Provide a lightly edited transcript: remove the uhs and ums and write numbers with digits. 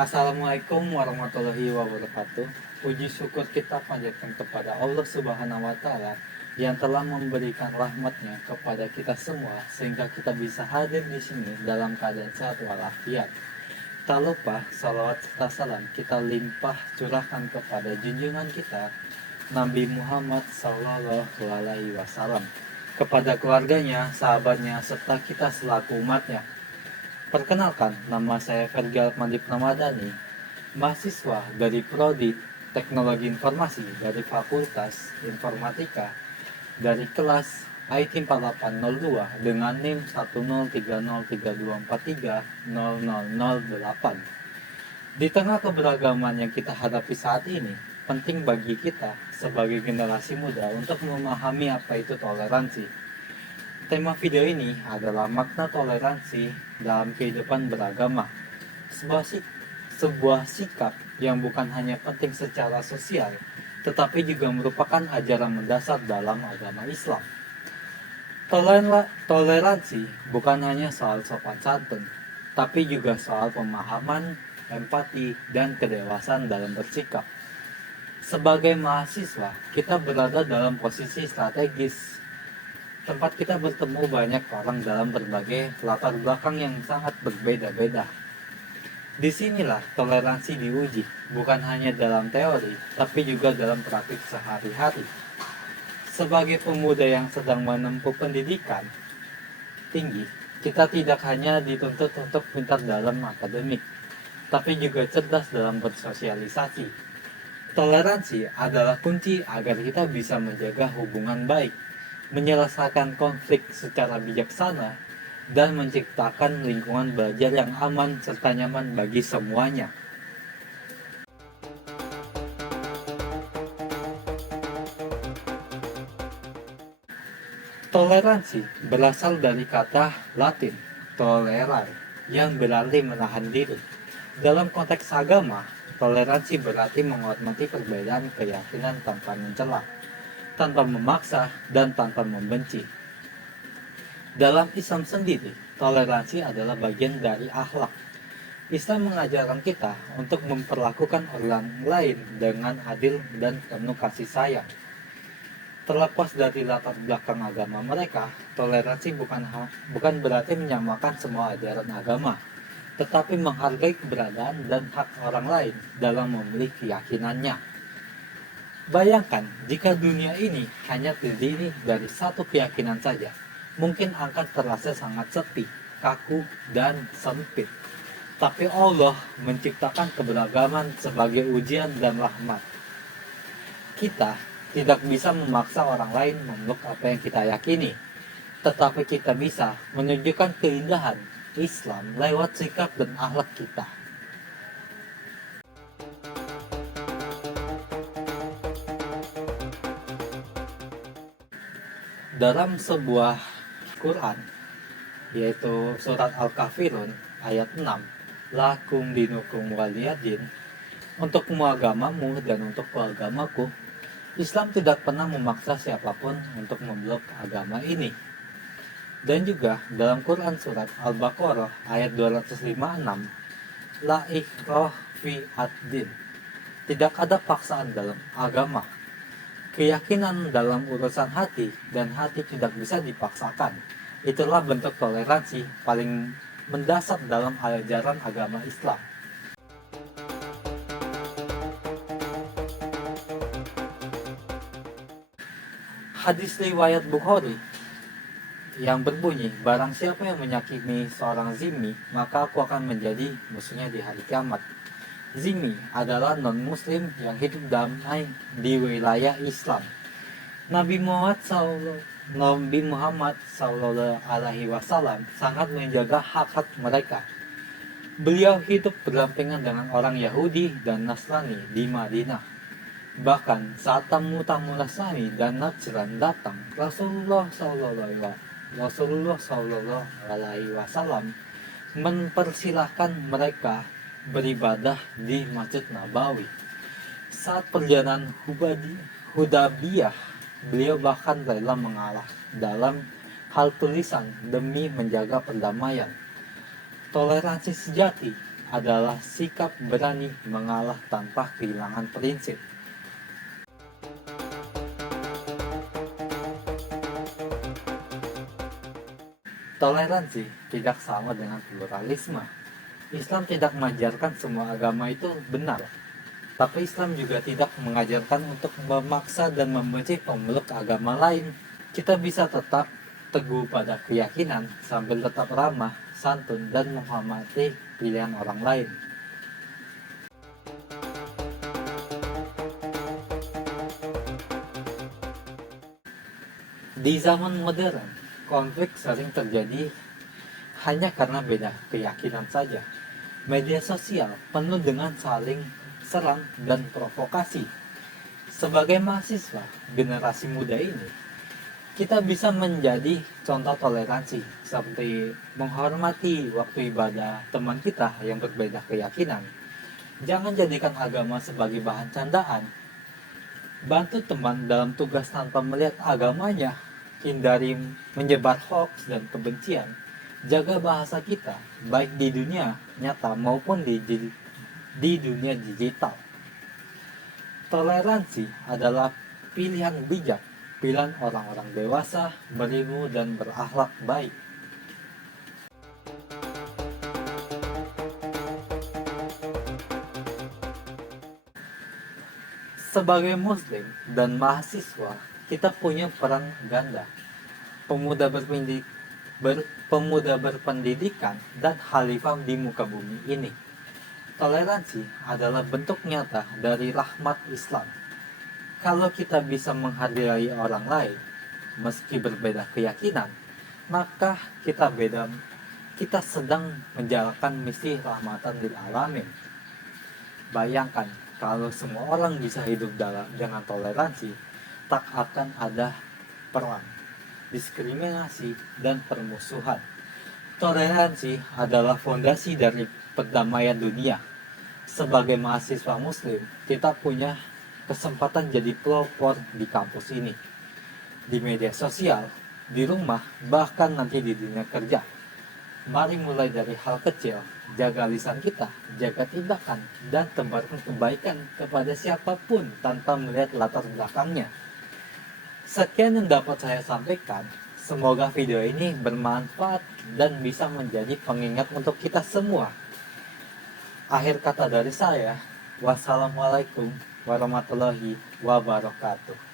Assalamualaikum warahmatullahi wabarakatuh. Puji syukur kita panjatkan kepada Allah Subhanahu wa Ta'ala yang telah memberikan rahmatnya kepada kita semua sehingga kita bisa hadir di sini dalam keadaan sehat walafiat. Tak lupa salawat serta salam kita limpah curahkan kepada junjungan kita Nabi Muhammad Sallallahu Alaihi Wasallam, kepada keluarganya, sahabatnya, serta kita selaku umatnya. Perkenalkan, nama saya Fergi Alkmandip Ramadhani, mahasiswa dari Prodi Teknologi Informasi dari Fakultas Informatika dari kelas IT 4802 dengan NIM 1030324300008. Di tengah keberagaman yang kita hadapi saat ini, penting bagi kita sebagai generasi muda untuk memahami apa itu toleransi. Tema video ini adalah makna toleransi dalam kehidupan beragama. Sebuah sikap yang bukan hanya penting secara sosial, tetapi juga merupakan ajaran mendasar dalam agama Islam. Toleransi bukan hanya soal sopan santun, tapi juga soal pemahaman, empati, dan kedewasaan dalam bersikap. Sebagai mahasiswa, kita berada dalam posisi strategis. Tempat kita bertemu banyak orang dalam berbagai latar belakang yang sangat berbeda-beda. Disinilah toleransi diuji, bukan hanya dalam teori, tapi juga dalam praktik sehari-hari. Sebagai pemuda yang sedang menempuh pendidikan tinggi, kita tidak hanya dituntut untuk pintar dalam akademik, tapi juga cerdas dalam bersosialisasi. Toleransi adalah kunci agar kita bisa menjaga hubungan baik, menyelesaikan konflik secara bijaksana, dan menciptakan lingkungan belajar yang aman serta nyaman bagi semuanya. Toleransi berasal dari kata Latin tolerare yang berarti menahan diri. Dalam konteks agama, toleransi berarti menghormati perbedaan keyakinan tanpa mencela, tanpa memaksa, dan tanpa membenci. Dalam Islam sendiri, toleransi adalah bagian dari akhlak. Islam mengajarkan kita untuk memperlakukan orang lain dengan adil dan penuh kasih sayang. Terlepas dari latar belakang agama mereka, toleransi bukan berarti menyamakan semua ajaran agama, tetapi menghargai keberadaan dan hak orang lain dalam memilih keyakinannya. Bayangkan jika dunia ini hanya terdiri dari satu keyakinan saja, mungkin akan terasa sangat sepi, kaku, dan sempit. Tapi Allah menciptakan keberagaman sebagai ujian dan rahmat. Kita tidak bisa memaksa orang lain memeluk apa yang kita yakini, tetapi kita bisa menunjukkan keindahan Islam lewat sikap dan akhlak kita. Dalam sebuah Quran, yaitu surat Al-Kafirun ayat 6, lakum dinukum waliyadin, untukmu agamamu dan untukku agamaku. Islam tidak pernah memaksa siapapun untuk memeluk agama ini. Dan juga dalam Quran surat Al-Baqarah ayat 256, la ikrah fi ad-din, tidak ada paksaan dalam agama. Keyakinan dalam urusan hati dan hati tidak bisa dipaksakan. Itulah bentuk toleransi paling mendasar dalam ajaran agama Islam. Hadis riwayat Bukhari yang berbunyi, barang siapa yang menyakiti seorang zimmi, maka aku akan menjadi musuhnya di hari kiamat. Zimmi adalah non-muslim yang hidup damai di wilayah Islam. Nabi Muhammad Sallallahu Alaihi Wasallam sangat menjaga hak-hak mereka. Beliau hidup berdampingan dengan orang Yahudi dan Nasrani di Madinah. Bahkan saat tamu-tamu Nasrani dan Najran datang, Rasulullah Sallallahu Alaihi Wasallam mempersilahkan mereka beribadah di Masjid Nabawi. Saat perjalanan Hudaybiyah, beliau bahkan rela mengalah dalam hal tulisan demi menjaga perdamaian. Toleransi sejati adalah sikap berani mengalah tanpa kehilangan prinsip. Toleransi tidak sama dengan pluralisme. Islam tidak mengajarkan semua agama itu benar, tapi Islam juga tidak mengajarkan untuk memaksa dan membenci pemeluk agama lain. Kita bisa tetap teguh pada keyakinan sambil tetap ramah, santun, dan menghormati pilihan orang lain. Di zaman modern, konflik sering terjadi hanya karena beda keyakinan saja. Media sosial penuh dengan saling serang dan provokasi. Sebagai mahasiswa generasi muda ini, kita bisa menjadi contoh toleransi seperti menghormati waktu ibadah teman kita yang berbeda keyakinan. Jangan jadikan agama sebagai bahan candaan. Bantu teman dalam tugas tanpa melihat agamanya. Hindari menyebar hoax dan kebencian. Jaga bahasa kita, baik di dunia nyata maupun di dunia digital. Toleransi adalah pilihan bijak, pilihan orang-orang dewasa, berilmu dan berakhlak baik. Sebagai muslim dan mahasiswa, kita punya peran ganda. Pemuda pemuda berpendidikan dan khalifah di muka bumi ini. Toleransi adalah bentuk nyata dari rahmat Islam. Kalau kita bisa menghargai orang lain, meski berbeda keyakinan, maka kita sedang menjalankan misi rahmatan lil alamin. Bayangkan kalau semua orang bisa hidup dengan toleransi, tak akan ada perang, diskriminasi, dan permusuhan. Toleransi adalah fondasi dari perdamaian dunia. Sebagai mahasiswa muslim, kita punya kesempatan jadi pelopor di kampus ini, di media sosial, di rumah, bahkan nanti di dunia kerja. Mari mulai dari hal kecil, jaga lisan kita, jaga tindakan, dan tebarkan kebaikan kepada siapapun tanpa melihat latar belakangnya. Sekian yang dapat saya sampaikan. Semoga video ini bermanfaat dan bisa menjadi pengingat untuk kita semua. Akhir kata dari saya, wassalamualaikum warahmatullahi wabarakatuh.